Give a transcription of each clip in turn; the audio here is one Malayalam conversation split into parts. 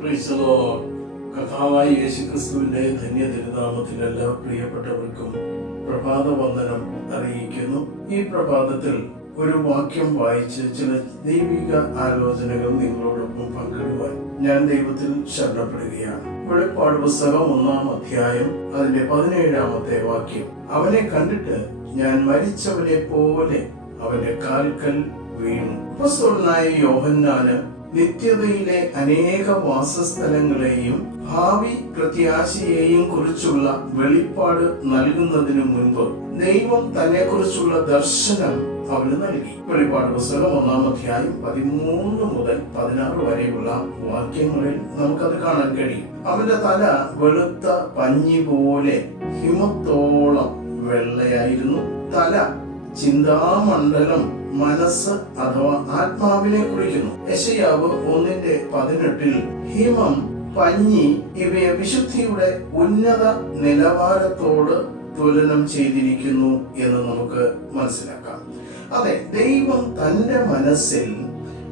കഥാവായ യേശുക്രിസ്തുവിന്റെ ധന്യ തിരുനാമത്തിൽ എല്ലാ പ്രിയപ്പെട്ടവർക്കും പ്രഭാത വന്ദനം അറിയിക്കുന്നു. ഈ പ്രഭാതത്തിൽ ഒരു വാക്യം വായിച്ച് ചില ദൈവിക ആലോചനകൾ നിങ്ങളോടൊപ്പം പങ്കിടുവാൻ ഞാൻ ദൈവത്തിൽ ശരണപ്പെടുകയാണ്. വെളിപ്പാട് പുസ്തകം ഒന്നാം അധ്യായം അതിന്റെ പതിനേഴാമത്തെ വാക്യം. അവനെ കണ്ടിട്ട് ഞാൻ മരിച്ചവനെ പോലെ അവന്റെ കാൽക്കൽ വീണു. അപ്പോസ്തലനായ യോഹന്നാന് നിത്യതയിലെ അനേക വാസസ്ഥലങ്ങളെയും ഭാവി പ്രത്യാശയെയും കുറിച്ചുള്ള വെളിപ്പാട് നൽകുന്നതിനു മുൻപ് ദൈവം തന്നെ കുറിച്ചുള്ള ദർശനം അവന് നൽകി. വെളിപ്പാട് പുസ്തകം ഒന്നാം അധ്യായം പതിമൂന്ന് മുതൽ പതിനാറ് വരെയുള്ള വാക്യങ്ങളിൽ നമുക്കത് കാണാൻ കഴിയും. അവന്റെ തല വെളുത്ത പഞ്ഞി പോലെ ഹിമത്തോളം വെള്ളയായിരുന്നു. തല ചിന്താമണ്ഡലം മനസ്സ് അഥവാ ആത്മാവിനെ കുറിക്കുന്നു. യശയാവ് ഒന്നിന്റെ പതിനെട്ടിൽ ഹിമം പഞ്ഞി ഇവയെ വിശുദ്ധിയുടെ ഉന്നത നിലവാരത്തോട് തുലനം ചെയ്തിരിക്കുന്നു എന്ന് നമുക്ക് മനസ്സിലാക്കാം. അതെ ദൈവം തന്റെ മനസ്സിൽ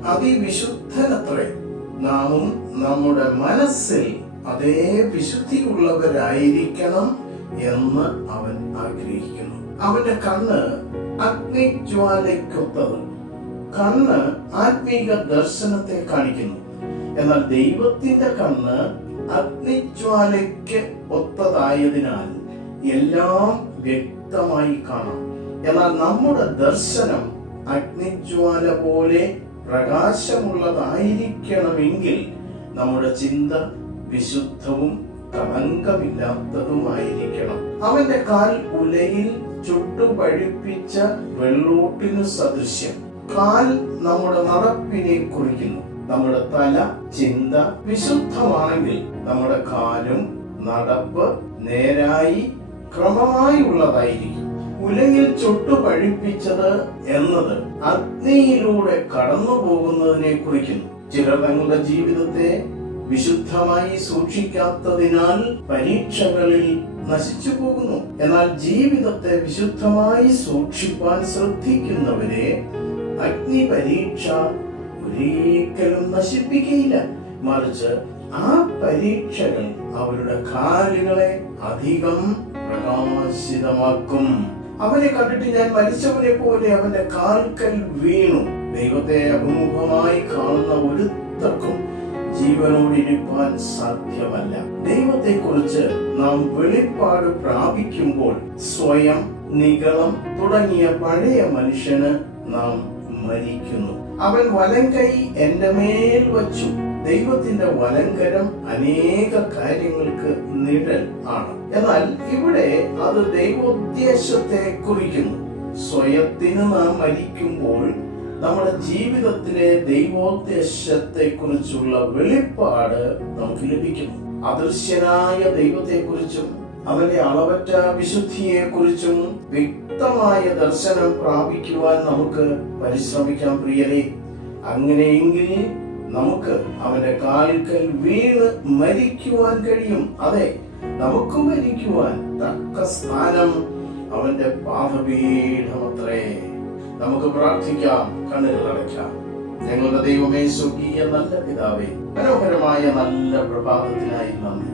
അതിവിശുദ്ധനത്രേ. നാമും നമ്മുടെ മനസ്സിൽ അതേ വിശുദ്ധിയുള്ളവരായിരിക്കണം എന്ന് അവൻ ആഗ്രഹിക്കുന്നു. അവന്റെ കണ്ണ് അഗ്നിജ്വാലയ്ക്കൊത്തത് കണ്ണ് ആത്മീക ദർശനത്തെ കാണിക്കുന്നു. എന്നാൽ ദൈവത്തിന്റെ കണ്ണ് അഗ്നിജ്വാലയ്ക്ക് ഒത്തതായതിനാൽ എല്ലാം വ്യക്തമായി കാണാം. എന്നാൽ നമ്മുടെ ദർശനം അഗ്നിജ്വാല പോലെ പ്രകാശമുള്ളതായിരിക്കണമെങ്കിൽ നമ്മുടെ ചിന്ത വിശുദ്ധവും കളങ്കമില്ലാത്തതുമായിരിക്കണം അവന്റെ കാൽ ഉലയിൽ ചുട്ടുപഴിപ്പിച്ച വെള്ളോട്ടിനു സദൃശ്യം. കാൽ നമ്മുടെ നടപ്പിനെ കുറിക്കുന്നു. നമ്മുടെ തല ചിന്ത വിശുദ്ധമാണെങ്കിൽ നമ്മുടെ കാലും നടപ്പ് നേരായി ക്രമമായി ഉള്ളതായിരിക്കും. ഉലയിൽ ചുട്ടു പഴിപ്പിച്ചത് എന്നത് അഗ്നിയിലൂടെ കടന്നു പോകുന്നതിനെ കുറിക്കുന്നു. ചിലർ തങ്ങളുടെ ജീവിതത്തെ വിശുദ്ധമായി സൂക്ഷിക്കാത്തതിനാൽ പരീക്ഷകളിൽ നശിച്ചു പോകുന്നു. എന്നാൽ ജീവിതത്തെ വിശുദ്ധമായി സൂക്ഷിപ്പാൻ ശ്രദ്ധിക്കുന്നവരെ അഗ്നി പരീക്ഷ ഒരിക്കലും നശിപ്പിക്കയില്ല മറിച്ച് ആ പരീക്ഷകൾ അവരുടെ കാലുകളെ അധികം പ്രകാശിതമാക്കും. അവനെ കണ്ടിട്ട് ഞാൻ മരിച്ചവനെ പോലെ അവന്റെ കാൽക്കൽ വീണു. ദൈവത്തെ അഭിമുഖമായി കാണുന്ന ഒരുത്തർക്കും ജീവനോടിരിക്കാൻ സാധ്യമല്ല. ദൈവത്തെ കുറിച്ച് നാം വെളിപ്പാട് പ്രാപിക്കുമ്പോൾ സ്വയം നികളം തുടങ്ങിയ പഴയ മനുഷ്യന് നാം മരിക്കുന്നു. അവൻ വലങ്കൈ എന്റെ മേൽ വച്ചു. ദൈവത്തിന്റെ വലങ്കരം അനേക കാര്യങ്ങൾക്ക് നിഴൽ ആണ്. എന്നാൽ ഇവിടെ അത് ദൈവോദ്ദേശത്തെ കുറിക്കുന്നു. സ്വയത്തിന് നാം മരിക്കുമ്പോൾ നമ്മുടെ ജീവിതത്തിലെ ദൈവോദ്ദേശത്തെ കുറിച്ചുള്ള വെളിപ്പാട് നമുക്ക് ലഭിക്കുന്നു അദൃശ്യനായ ദൈവത്തെ കുറിച്ചും അവന്റെ അളവറ്റ വിശുദ്ധിയെ കുറിച്ചും വ്യക്തമായ ദർശനം പ്രാപിക്കുവാൻ നമുക്ക് പരിശ്രമിക്കാം പ്രിയരെ. അങ്ങനെയെങ്കിൽ നമുക്ക് അവന്റെ കാൽക്കൽ വീണ് മരിക്കുവാൻ കഴിയും. അതെ നമുക്ക് മരിക്കുവാൻ തക്ക സ്ഥാനം അവന്റെ പാദപീഠമത്രേ. നമുക്ക് പ്രാർത്ഥിക്കാം കണ്ണുകൾ അടയ്ക്കാം. ഞങ്ങളുടെ ദൈവമേ സ്വർഗീയ നല്ല പിതാവേ മനോഹരമായ നല്ല പ്രഭാതത്തിനായി നന്ദി.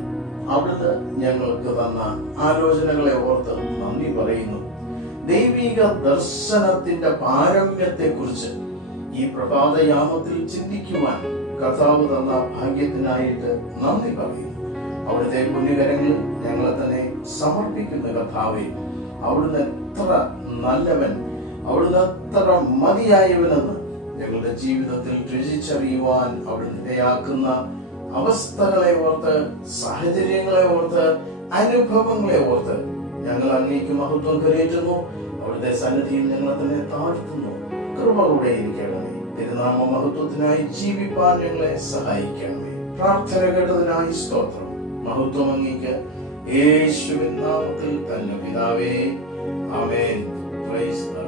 അവിടുന്ന് ഞങ്ങൾക്ക് തന്ന ആലോചനകളെ ഓർത്ത് നന്ദി പറയുന്നു. ദൈവിക ദർശനത്തിന്റെ പാരമ്യത്തെ കുറിച്ച് ഈ പ്രഭാതയാമത്തിൽ ചിന്തിക്കുവാൻ കർത്താവ് തന്ന ഭാഗ്യത്തിനായിട്ട് നന്ദി പറയുന്നു. അവിടുത്തെ പുണ്യകരങ്ങളിൽ ഞങ്ങളെ തന്നെ സമർപ്പിക്കുന്ന കർത്താവേ അവിടുന്ന് എത്ര നല്ലവൻ അവിടുന്ന് അത്ര മതിയായവനെന്ന് ഞങ്ങളുടെ ജീവിതത്തിൽ രുചിച്ചറിയുവാൻ അവിടുന്ന് ഇടയാക്കുന്ന അവസ്ഥകളെ ഓർത്ത് സാഹചര്യങ്ങളെ ഓർത്ത് അനുഭവങ്ങളെ ഓർത്ത് ഞങ്ങൾ അങ്ങേക്ക് മഹത്വം കരയേറ്റുന്നു. അവിടുത്തെ സന്നിധിയിൽ ഞങ്ങളെ തന്നെ താഴ്ത്തുന്നു. കൃപ കൂടെ ഇരിക്കണമേ. തിരുനാമ മഹത്വത്തിനായി ജീവിപ്പാൻ ഞങ്ങളെ സഹായിക്കണമേ. പ്രാർത്ഥന കേട്ടതിനായി സ്തോത്രം. മഹത്വം അങ്ങേക്ക് യേശുവിൻ നാമത്തിൽ തന്നെ പിതാവേ. ആമേൻ. പ്രൈസ്